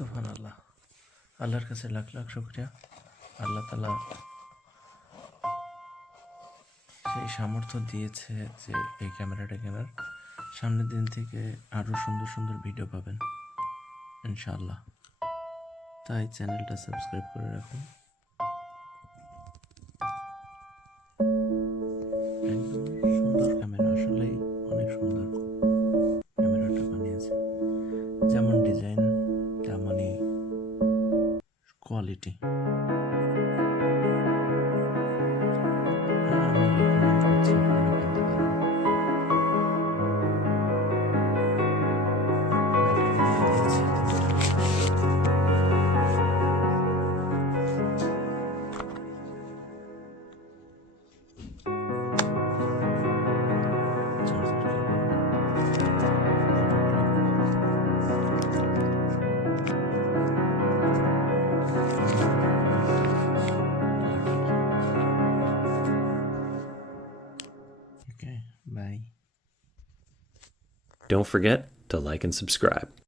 সুফান আল্লাহ আল্লাহর কাছে লাখ লাখ শুক্রিয়া। আল্লাহ তালা সেই সামর্থ্য দিয়েছে যে এই ক্যামেরাটা কেনার। সামনের দিন থেকে আরও সুন্দর সুন্দর ভিডিও পাবেন। ইনশাআল্লাহ। তাই চ্যানেলটা সাবস্ক্রাইব করে রাখুন। একদম সুন্দর। Quality Okay, bye. Don't forget to like and subscribe.